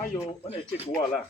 Ayo, on est check voilà.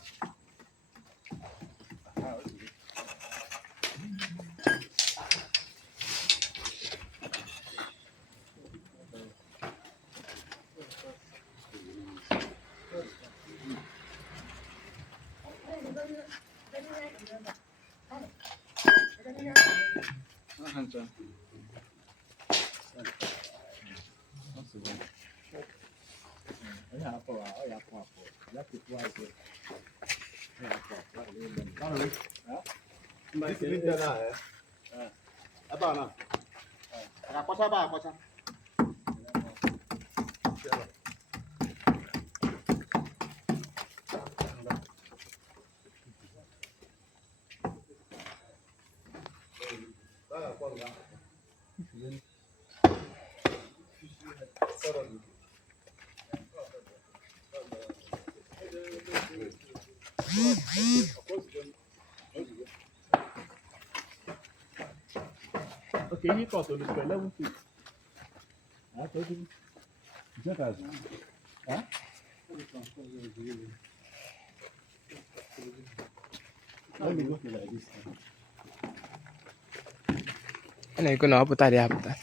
Ok, il porte le spell là où tu. Ah, toi tu. Bien t'as. Hein? Let me go to like this. Anh có nói bữa đẹp ta.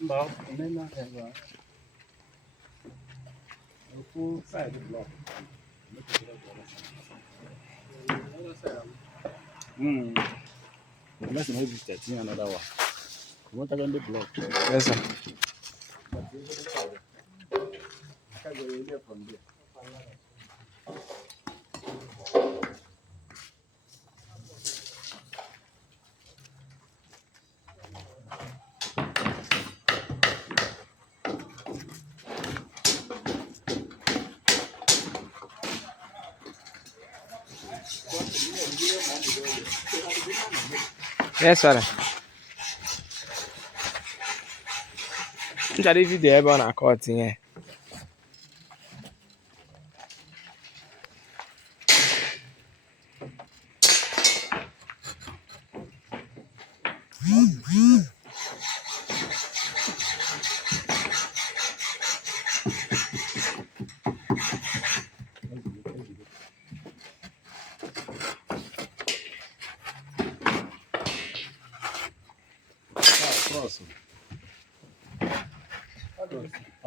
Bảo, nên là cái gì? Full side block. Let's maybe 13 another one. You want to get the block? Yes sir. Can go in there from there. Yes sir. Jadi video ebe ọ na-akọ tinye.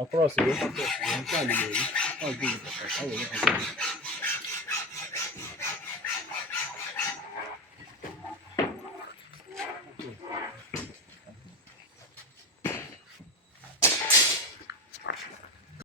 Across it.